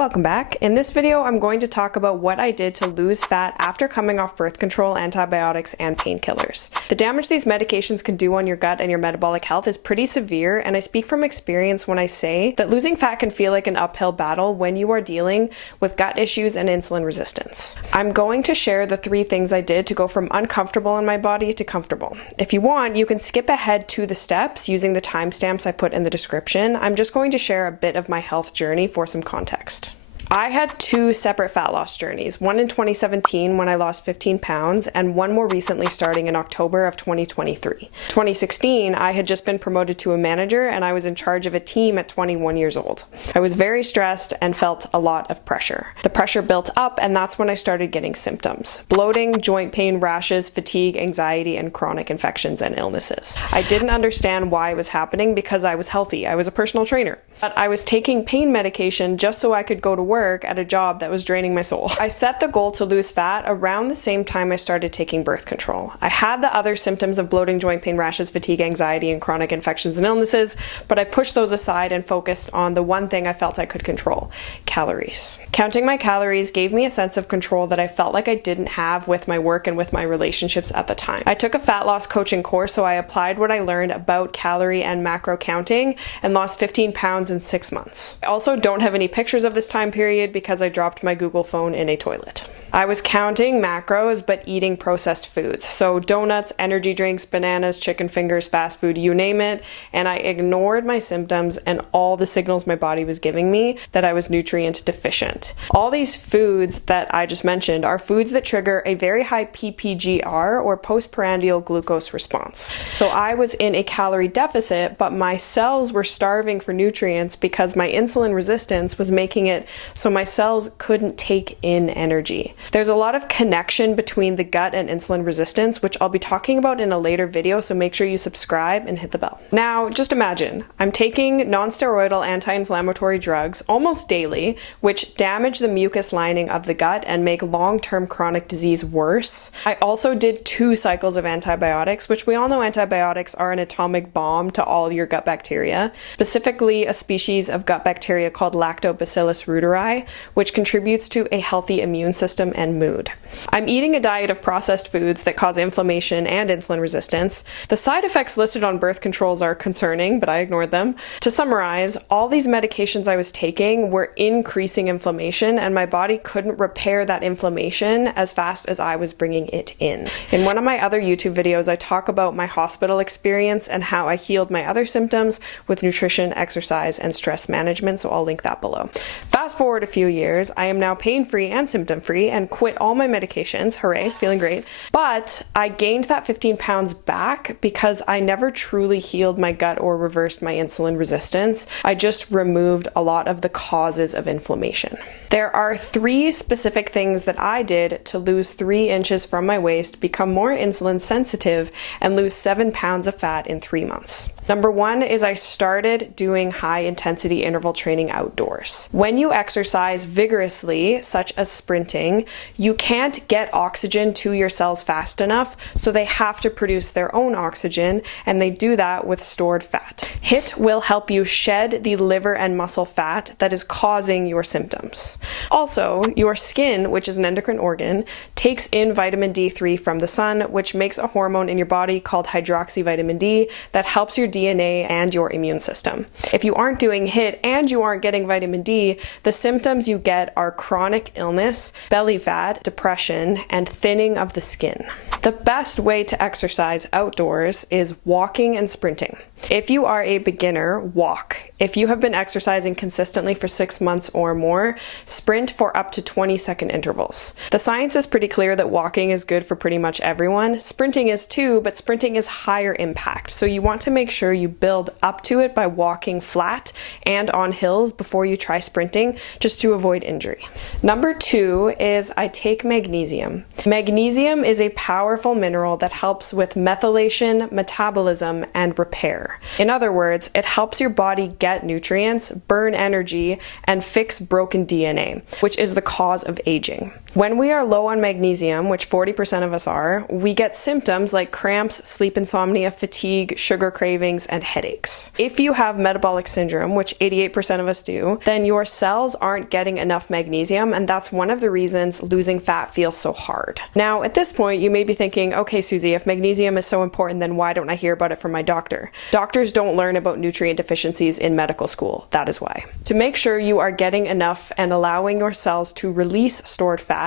Welcome back. In this video, I'm going to talk about what I did to lose fat after coming off birth control, antibiotics, and painkillers. The damage these medications can do on your gut and your metabolic health is pretty severe, and I speak from experience when I say that losing fat can feel like an uphill battle when you are dealing with gut issues and insulin resistance. I'm going to share the 3 things I did to go from uncomfortable in my body to comfortable. If you want, you can skip ahead to the steps using the timestamps I put in the description. I'm just going to share a bit of my health journey for some context. I had 2 separate fat loss journeys, one in 2017 when I lost 15 pounds and one more recently starting in October of 2023. 2016, I had just been promoted to a manager and I was in charge of a team at 21 years old. I was very stressed and felt a lot of pressure. The pressure built up and that's when I started getting symptoms: bloating, joint pain, rashes, fatigue, anxiety, and chronic infections and illnesses. I didn't understand why it was happening because I was healthy. I was a personal trainer. But I was taking pain medication just so I could go to work at a job that was draining my soul. I set the goal to lose fat around the same time I started taking birth control. I had the other symptoms of bloating, joint pain, rashes, fatigue, anxiety, and chronic infections and illnesses, but I pushed those aside and focused on the one thing I felt I could control: calories. Counting my calories gave me a sense of control that I felt like I didn't have with my work and with my relationships at the time. I took a fat loss coaching course, so I applied what I learned about calorie and macro counting and lost 15 pounds in 6 months. I also don't have any pictures of this time period because I dropped my Google phone in a toilet. I was counting macros but eating processed foods, so donuts, energy drinks, bananas, chicken fingers, fast food, you name it, and I ignored my symptoms and all the signals my body was giving me that I was nutrient deficient. All these foods that I just mentioned are foods that trigger a very high PPGR, or postprandial glucose response. So I was in a calorie deficit, but my cells were starving for nutrients because my insulin resistance was making it so my cells couldn't take in energy. There's a lot of connection between the gut and insulin resistance, which I'll be talking about in a later video, so make sure you subscribe and hit the bell. Now, just imagine, I'm taking non-steroidal anti-inflammatory drugs almost daily, which damage the mucus lining of the gut and make long-term chronic disease worse. I also did 2 cycles of antibiotics, which we all know antibiotics are an atomic bomb to all your gut bacteria, specifically a species of gut bacteria called Lactobacillus reuteri, which contributes to a healthy immune system and mood. I'm eating a diet of processed foods that cause inflammation and insulin resistance. The side effects listed on birth controls are concerning, but I ignored them. To summarize, all these medications I was taking were increasing inflammation, and my body couldn't repair that inflammation as fast as I was bringing it in. In one of my other YouTube videos, I talk about my hospital experience and how I healed my other symptoms with nutrition, exercise, and stress management, so I'll link that below. Fast forward a few years, I am now pain-free and symptom-free and quit all my medications. Hooray, feeling great. But I gained that 15 pounds back because I never truly healed my gut or reversed my insulin resistance. I just removed a lot of the causes of inflammation. There are 3 specific things that I did to lose 3 inches from my waist, become more insulin sensitive, and lose 7 pounds of fat in 3 months. Number 1 is I started doing high intensity interval training outdoors. When you exercise vigorously, such as sprinting, you can't get oxygen to your cells fast enough, so they have to produce their own oxygen, and they do that with stored fat. HIIT will help you shed the liver and muscle fat that is causing your symptoms. Also, your skin, which is an endocrine organ, takes in vitamin D3 from the sun, which makes a hormone in your body called hydroxyvitamin D that helps your DNA and your immune system. If you aren't doing HIIT and you aren't getting vitamin D, the symptoms you get are chronic illness, belly fat, depression, and thinning of the skin. The best way to exercise outdoors is walking and sprinting. If you are a beginner, walk. If you have been exercising consistently for 6 months or more, sprint for up to 20-second intervals. The science is pretty clear that walking is good for pretty much everyone. Sprinting is too, but sprinting is higher impact, so you want to make sure you build up to it by walking flat and on hills before you try sprinting, just to avoid injury. Number 2 is I take magnesium. Magnesium is a powerful mineral that helps with methylation, metabolism, and repair. In other words, it helps your body get nutrients, burn energy, and fix broken DNA, which is the cause of aging. When we are low on magnesium, which 40% of us are, we get symptoms like cramps, sleep insomnia, fatigue, sugar cravings, and headaches. If you have metabolic syndrome, which 88% of us do, then your cells aren't getting enough magnesium, and that's one of the reasons losing fat feels so hard. Now, at this point, you may be thinking, okay, Susie, if magnesium is so important, then why don't I hear about it from my doctor? Doctors don't learn about nutrient deficiencies in medical school. That is why. To make sure you are getting enough and allowing your cells to release stored fat,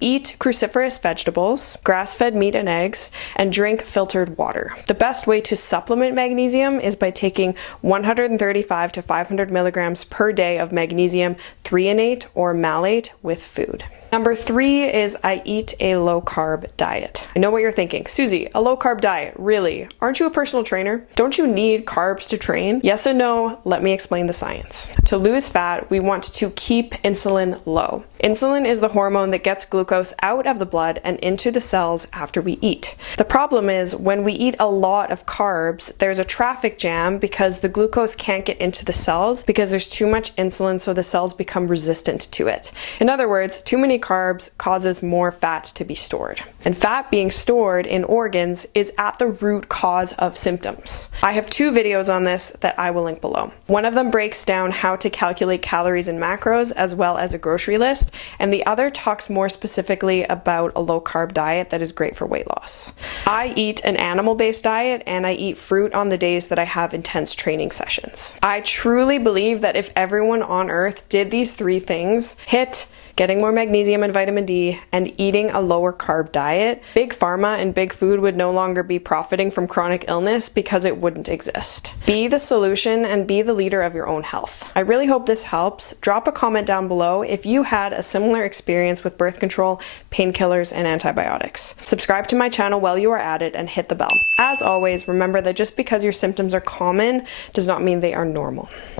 eat cruciferous vegetables, grass-fed meat and eggs, and drink filtered water. The best way to supplement magnesium is by taking 135 to 500 milligrams per day of magnesium threonate or malate with food. Number 3 is I eat a low-carb diet. I know what you're thinking. Susie, a low-carb diet? Really? Aren't you a personal trainer? Don't you need carbs to train? Yes and no. Let me explain the science. To lose fat, we want to keep insulin low. Insulin is the hormone that gets glucose out of the blood and into the cells after we eat. The problem is when we eat a lot of carbs, there's a traffic jam because the glucose can't get into the cells because there's too much insulin, so the cells become resistant to it. In other words, too many carbs causes more fat to be stored. And fat being stored in organs is at the root cause of symptoms. I have 2 videos on this that I will link below. One of them breaks down how to calculate calories and macros as well as a grocery list, and the other talks more specifically about a low-carb diet that is great for weight loss. I eat an animal-based diet and I eat fruit on the days that I have intense training sessions. I truly believe that if everyone on earth did these 3 things, getting more magnesium and vitamin D, and eating a lower carb diet, Big Pharma and Big Food would no longer be profiting from chronic illness because it wouldn't exist. Be the solution and be the leader of your own health. I really hope this helps. Drop a comment down below if you had a similar experience with birth control, painkillers, and antibiotics. Subscribe to my channel while you are at it and hit the bell. As always, remember that just because your symptoms are common does not mean they are normal.